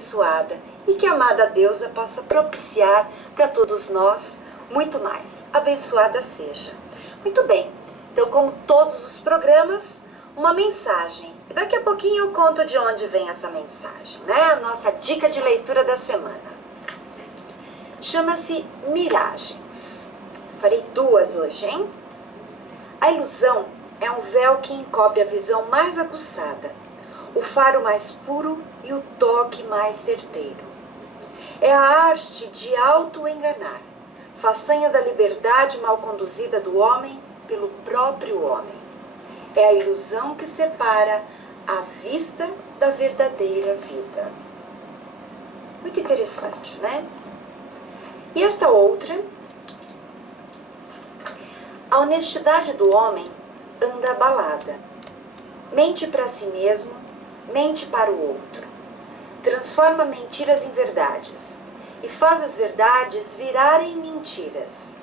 abençoada e que a amada deusa possa propiciar para todos nós muito mais. Abençoada seja. Muito bem, então como todos os programas, uma mensagem. Daqui a pouquinho eu conto de onde vem essa mensagem, né? A nossa dica de leitura da semana. Chama-se Miragens. Farei duas hoje, hein? A ilusão é um véu que encobre a visão mais aguçada, o faro mais puro e o toque mais certeiro. É a arte de auto-enganar, façanha da liberdade mal conduzida do homem pelo próprio homem. É a ilusão que separa a vista da verdadeira vida. Muito interessante, né? E esta outra, a honestidade do homem anda abalada. Mente para si mesmo, mente para o outro. Transforma mentiras em verdades e faz as verdades virarem mentiras.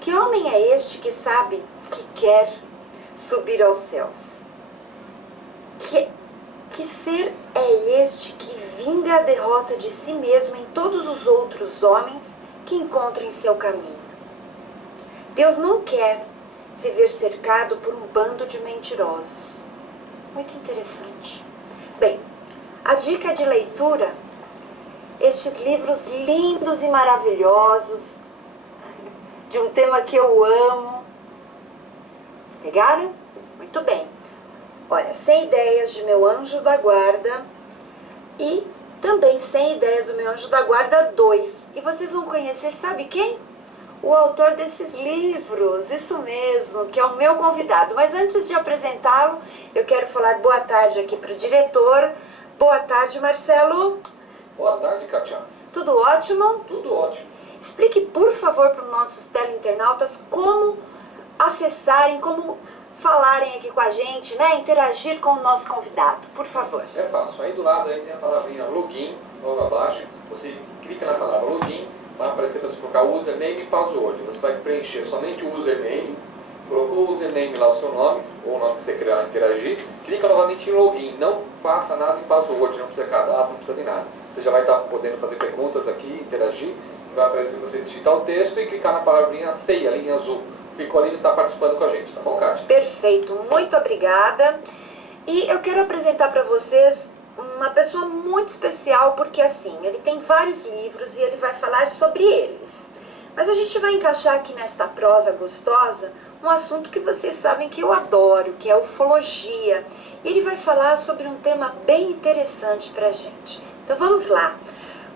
Que homem é este que sabe que quer subir aos céus? Que ser é este que vinga a derrota de si mesmo em todos os outros homens que encontra em seu caminho? Deus não quer se ver cercado por um bando de mentirosos. Muito interessante. Bem, a dica de leitura, estes livros lindos e maravilhosos, de um tema que eu amo. Pegaram? Muito bem. Olha, 100 ideias de meu anjo da guarda e também 100 ideias do meu anjo da guarda 2. E vocês vão conhecer, sabe quem? O autor desses livros, isso mesmo, que é o meu convidado. Mas antes de apresentá-lo, eu quero falar boa tarde aqui para o diretor. Boa tarde, Marcelo. Boa tarde, Kátia. Tudo ótimo? Tudo ótimo. Explique, por favor, para os nossos teleinternautas como acessarem, como falarem aqui com a gente, né? Interagir com o nosso convidado, por favor. É fácil. Aí do lado aí tem a palavrinha login, logo abaixo. Você clica na palavra login, vai aparecer para você colocar o username e password. Você vai preencher somente o username, colocou o username lá, o seu nome, ou o nome que você quer interagir, clica novamente em login. Não faça nada em password, não precisa cadastro, não precisa de nada. Você já vai estar podendo fazer perguntas aqui, interagir. Vai aparecer você digitar o texto e clicar na palavrinha CEI, a linha azul. Clicou ali e está participando com a gente, tá bom, Kátia? Perfeito, muito obrigada. E eu quero apresentar para vocês uma pessoa muito especial, porque assim, ele tem vários livros e ele vai falar sobre eles. Mas a gente vai encaixar aqui nesta prosa gostosa um assunto que vocês sabem que eu adoro, que é a ufologia. E ele vai falar sobre um tema bem interessante para a gente. Então vamos lá.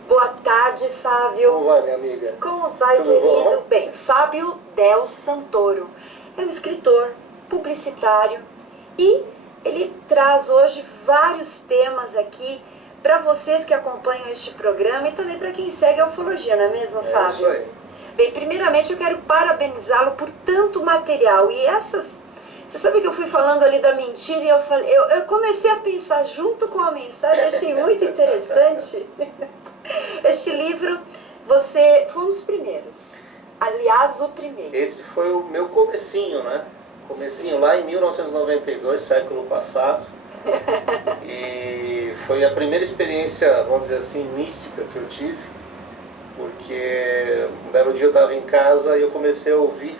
Boa tarde, Fábio. Como vai, minha amiga? Como vai, Tudo querido? bom? Bem, Fábio Del Santoro é um escritor, publicitário e ele traz hoje vários temas aqui para vocês que acompanham este programa e também para quem segue a ufologia, não é mesmo, Fábio? Isso aí. Bem, primeiramente eu quero parabenizá-lo por tanto material e essas... Você sabe que eu fui falando ali da mentira e eu comecei a pensar junto com a mensagem, achei muito interessante. Este livro, você foi um dos primeiros. Aliás, o primeiro. Esse foi o meu comecinho, né? Comecinho lá em 1992, século passado. E foi a primeira experiência, vamos dizer assim, mística que eu tive. Porque um belo dia eu estava em casa e eu comecei a ouvir.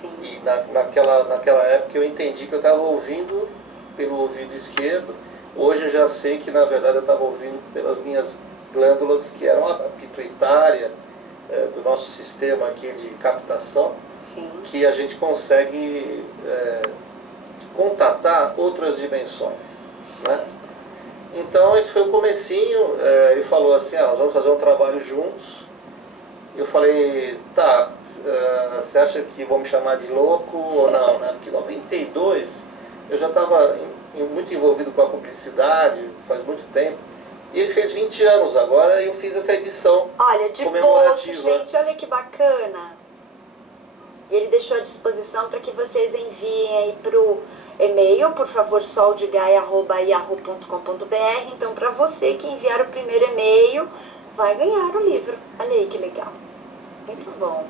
Sim. E naquela época eu entendi que eu estava ouvindo pelo ouvido esquerdo. Hoje eu já sei que na verdade eu estava ouvindo pelas minhas glândulas que eram a pituitária do nosso sistema aqui de captação. Sim. Que a gente consegue contatar outras dimensões, né? Então esse foi o comecinho. Ele falou assim, nós vamos fazer um trabalho juntos. Eu falei, tá, você acha que vão me chamar de louco ou não, né? Porque em 92 eu já estava muito envolvido com a publicidade, faz muito tempo. E ele fez 20 anos agora e eu fiz essa edição. Olha, de bolso, gente, olha que bacana. E ele deixou à disposição para que vocês enviem aí para o e-mail, por favor, soldegaia@yahoo.com.br. Então, para você que enviar o primeiro e-mail, vai ganhar o livro. Olha aí que legal. Muito bom.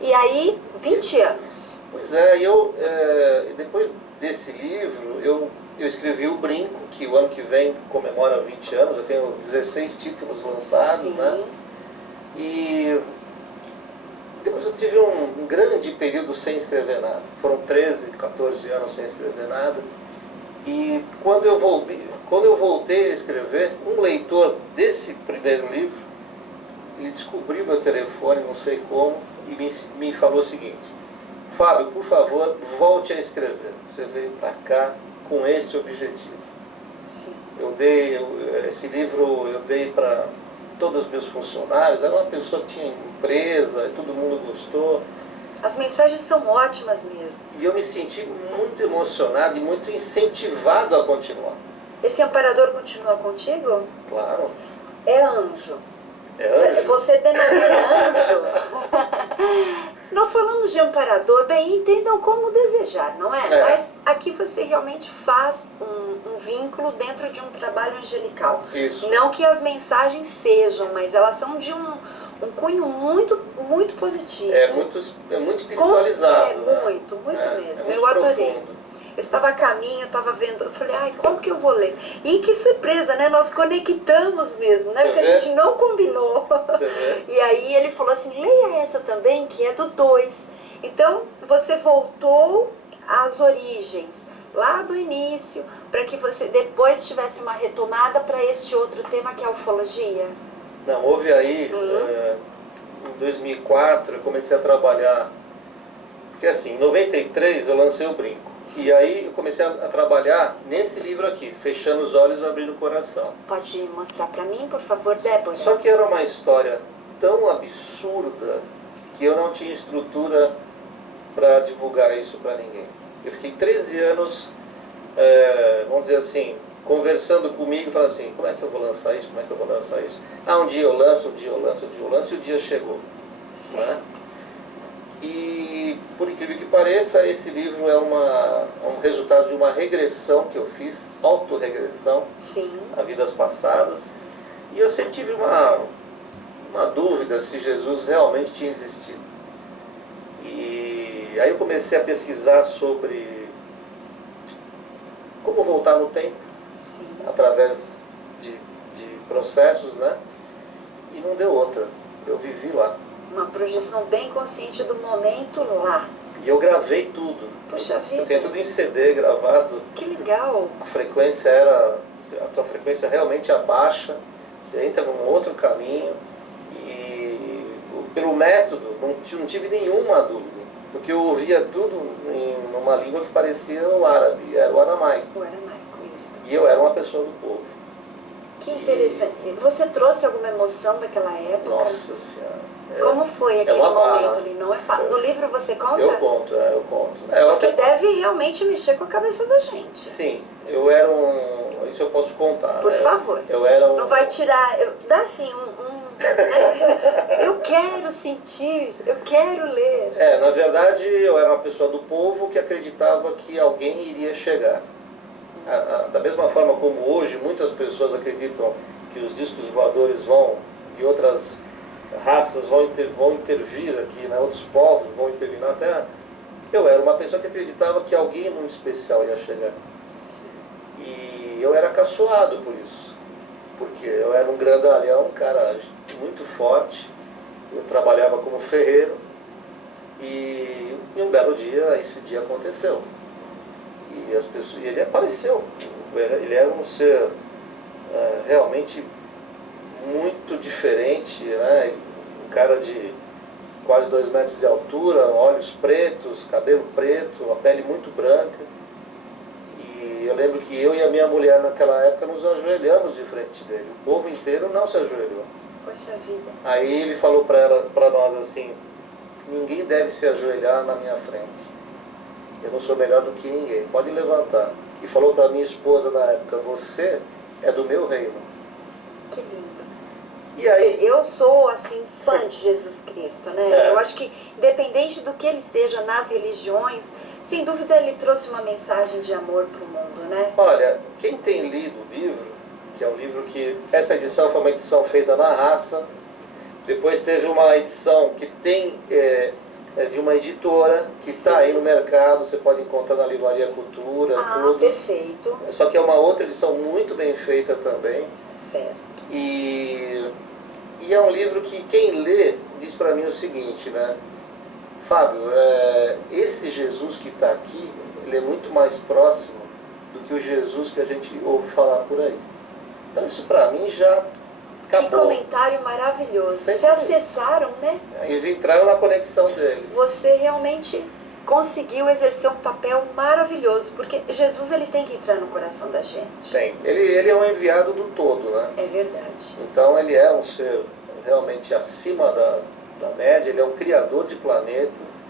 E aí, 20 anos. Pois é, depois desse livro, eu eu escrevi o Brinco, que o ano que vem comemora 20 anos, eu tenho 16 títulos lançados, Sim. né? E depois eu tive um grande período sem escrever nada. Foram 13, 14 anos sem escrever nada. E quando eu voltei a escrever, um leitor desse primeiro livro, ele descobriu meu telefone, não sei como, e me falou o seguinte: Fábio, por favor, volte a escrever. Você veio para cá com esse objetivo. Sim. Esse livro eu dei para todos os meus funcionários, era uma pessoa que tinha empresa, e todo mundo gostou. As mensagens são ótimas mesmo. E eu me senti muito emocionado e muito incentivado a continuar. Esse amparador continua contigo? Claro. É anjo. É anjo? Você denomina anjo? Nós falamos de amparador, bem, entendam como desejar, não é? Mas aqui você realmente faz um vínculo dentro de um trabalho angelical. Isso. Não que as mensagens sejam, mas elas são de um cunho muito, muito positivo. É muito espiritualizado. Muito mesmo. É Eu muito adorei. profundo. Eu estava a caminho, eu estava vendo, eu falei, ai, como que eu vou ler? E que surpresa, né? Nós conectamos mesmo, né? Porque a gente não combinou. Você vê? E aí ele falou assim, leia essa também, que é do 2. Então, você voltou às origens, lá do início, para que você depois tivesse uma retomada para este outro tema, que é a ufologia. Não, houve aí, em 2004, eu comecei a trabalhar, porque assim, em 93 eu lancei o Brinco. E aí eu comecei a trabalhar nesse livro aqui, Fechando os Olhos e Abrindo o Coração. Pode mostrar para mim, por favor, Débora? Só que era uma história tão absurda que eu não tinha estrutura para divulgar isso para ninguém. Eu fiquei 13 anos, vamos dizer assim, conversando comigo, falando assim, como é que eu vou lançar isso, como é que eu vou lançar isso? Ah, um dia eu lanço, um dia eu lanço, um dia eu lanço, e o dia chegou. Né? E, por incrível que pareça, esse livro é um resultado de uma regressão que eu fiz, autorregressão, a vidas passadas. E eu sempre tive uma dúvida se Jesus realmente tinha existido. E aí eu comecei a pesquisar sobre como voltar no tempo, através de processos, né? E não deu outra. Eu vivi lá. Uma projeção bem consciente do momento lá. E eu gravei tudo. Puxa vida. Eu tenho tudo em CD gravado. Que legal. A tua frequência realmente abaixa, você entra num outro caminho e pelo método não tive nenhuma dúvida, porque eu ouvia tudo em uma língua que parecia o árabe, era o aramaico. O aramaico, isso. E eu era uma pessoa do povo. Que interessante. Você trouxe alguma emoção daquela época? Nossa Senhora. Como foi aquele momento ali? Não é fácil. No livro você conta? Eu conto. Porque deve realmente mexer com a cabeça da gente. Sim, eu era isso eu posso contar. Por favor. Eu era Não vai tirar. Dá assim eu quero sentir, eu quero ler. Na verdade, eu era uma pessoa do povo que acreditava que alguém iria chegar. Da mesma forma como hoje, muitas pessoas acreditam que os discos voadores e outras raças vão intervir aqui, né? Outros povos vão intervir na Terra. Eu era uma pessoa que acreditava que alguém muito especial ia chegar. E eu era caçoado por isso, porque eu era um grandalhão, um cara muito forte. Eu trabalhava como ferreiro e um belo dia, esse dia aconteceu. E ele apareceu. Ele era um ser realmente muito diferente, né? Um cara de quase 2 metros de altura, olhos pretos, cabelo preto, a pele muito branca. E eu lembro que eu e a minha mulher naquela época nos ajoelhamos de frente dele. O povo inteiro não se ajoelhou. Poxa vida. Aí ele falou para nós assim, ninguém deve se ajoelhar na minha frente. Eu não sou melhor do que ninguém, pode levantar. E falou para minha esposa na época, você é do meu reino. Que lindo. E aí, eu sou assim fã de Jesus Cristo, né? Eu acho que independente do que ele seja nas religiões, sem dúvida ele trouxe uma mensagem de amor para o mundo, né? Olha, quem tem lido o livro, que é um livro que essa edição foi uma edição feita na raça, depois teve uma edição que tem de uma editora que está aí no mercado, você pode encontrar na Livraria Cultura, tudo. Perfeito. Só que é uma outra edição muito bem feita também. Certo. E é um livro que quem lê diz para mim o seguinte, né? Fábio, esse Jesus que está aqui, ele é muito mais próximo do que o Jesus que a gente ouve falar por aí. Então isso para mim já acabou. Que comentário maravilhoso. Sempre. Se acessaram, né? Eles entraram na conexão dele. Você realmente conseguiu exercer um papel maravilhoso, porque Jesus ele tem que entrar no coração da gente. Tem. Ele é um enviado do todo, né? É verdade. Então ele é um ser realmente acima da média, ele é um criador de planetas.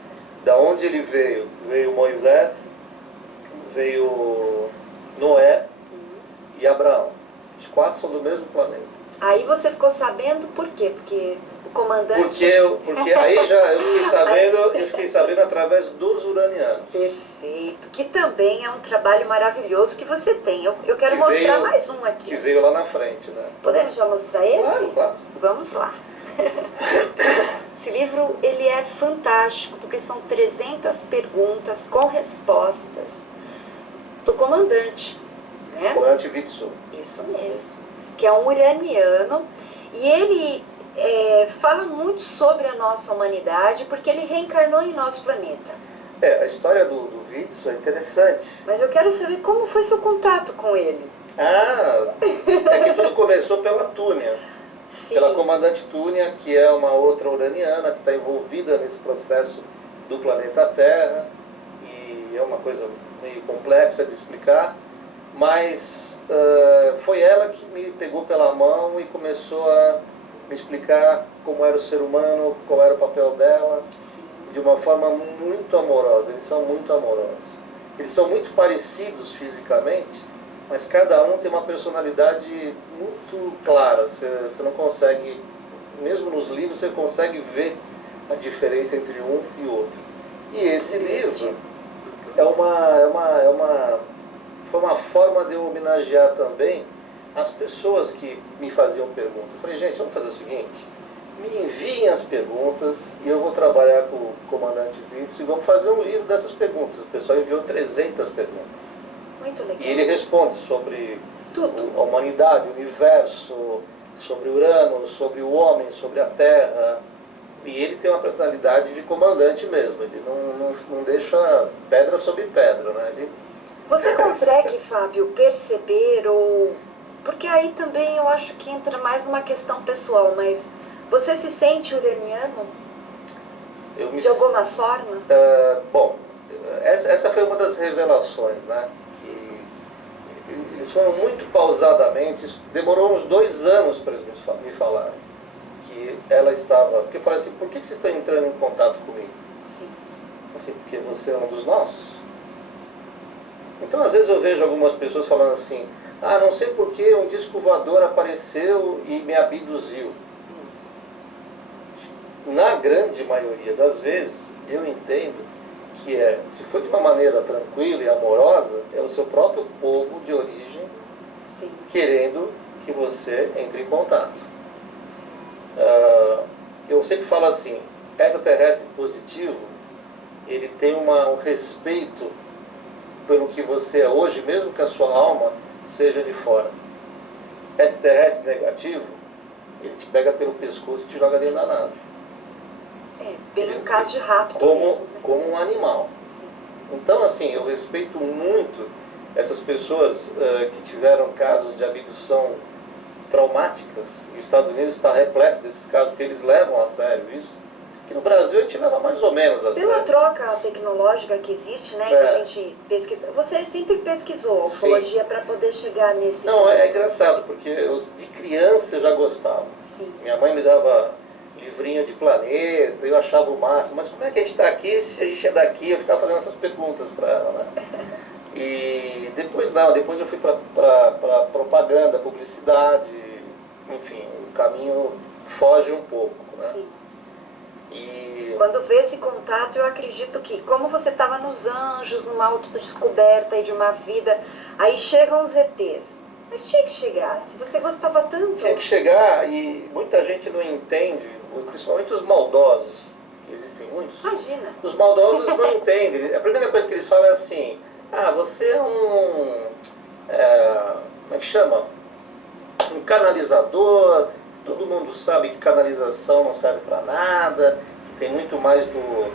Da onde ele veio? Veio Moisés, veio Noé e Abraão. Os 4 são do mesmo planeta. Aí você ficou sabendo por quê? Porque o comandante... Porque aí já eu fiquei sabendo através dos uranianos. Perfeito. Que também é um trabalho maravilhoso que você tem. Eu quero Que mostrar veio- mais um aqui. Que veio lá na frente, né? Podemos já mostrar esse? Claro, claro. Vamos lá. Esse livro ele é fantástico porque são 300 perguntas com respostas do comandante, né? Comandante Vitsu. Isso mesmo. Que é um uraniano e ele fala muito sobre a nossa humanidade porque ele reencarnou em nosso planeta. A história do Vitsu é interessante. Mas eu quero saber como foi seu contato com ele. É que tudo começou pela Túnia. Sim. Pela comandante Túnia, que é uma outra uraniana que está envolvida nesse processo do planeta Terra, e é uma coisa meio complexa de explicar, mas foi ela que me pegou pela mão e começou a me explicar como era o ser humano, qual era o papel dela, Sim. de uma forma muito amorosa. Eles são muito amorosos. Eles são muito parecidos fisicamente, mas cada um tem uma personalidade muito clara. Você não consegue, mesmo nos livros, você consegue ver a diferença entre um e outro. E esse livro foi uma forma de eu homenagear também as pessoas que me faziam perguntas. Eu falei, gente, vamos fazer o seguinte, me enviem as perguntas e eu vou trabalhar com o comandante Vitsu e vamos fazer um livro dessas perguntas. O pessoal enviou 300 perguntas. Muito legal. E ele responde sobre Tudo. a humanidade, o universo, sobre Urano, sobre o homem, sobre a Terra. E ele tem uma personalidade de comandante mesmo. Ele não deixa pedra sobre pedra, né? Você consegue, Fábio, perceber ou... Porque aí também eu acho que entra mais numa questão pessoal, mas você se sente uraniano de alguma forma? Bom, essa foi uma das revelações, né? Que eles foram muito pausadamente, isso demorou uns 2 anos para eles me falarem que ela estava... Porque eu falei assim, por que vocês estão entrando em contato comigo? Sim. Assim, porque você é um dos nossos. Então, às vezes eu vejo algumas pessoas falando assim, não sei por que um disco voador apareceu e me abduziu. Na grande maioria das vezes, eu entendo que se for de uma maneira tranquila e amorosa, é o seu próprio povo de origem Sim. querendo que você entre em contato. Eu sempre falo assim, extraterrestre positivo, ele tem um respeito pelo que você é hoje, mesmo que a sua alma seja de fora. Extraterrestre negativo, ele te pega pelo pescoço e te joga dentro da nave. Pelo caso de rapto Como, mesmo, né? como um animal. Sim. Então, assim, eu respeito muito essas pessoas que tiveram casos de abdução traumáticas. E os Estados Unidos está repleto desses casos, porque eles levam a sério isso. Aqui no Brasil a gente leva mais ou menos a Pela sério. troca tecnológica que existe, né, que a gente pesquisa. Você sempre pesquisou ufologia para poder chegar nesse... Não, é engraçado, porque de criança eu já gostava. Sim. Minha mãe me dava livrinho de planeta, eu achava o máximo, mas como é que a gente está aqui se a gente é daqui? Eu ficava fazendo essas perguntas para ela, né? E depois depois eu fui para propaganda, publicidade, enfim, o caminho foge um pouco, né? Sim. E Quando vê esse contato, eu acredito que, como você estava nos anjos, numa autodescoberta e de uma vida, aí chegam os ETs. Mas tinha que chegar, se você gostava tanto... tinha que chegar, e muita gente não entende, principalmente os maldosos, que existem enfim, muitos. Imagina. Os maldosos não entendem. A primeira coisa que eles falam é assim, você é como é que chama? Um canalizador, todo mundo sabe que canalização não serve para nada, que tem muito mais do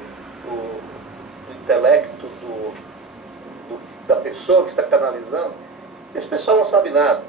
intelecto da pessoa que está canalizando. Esse pessoal não sabe nada.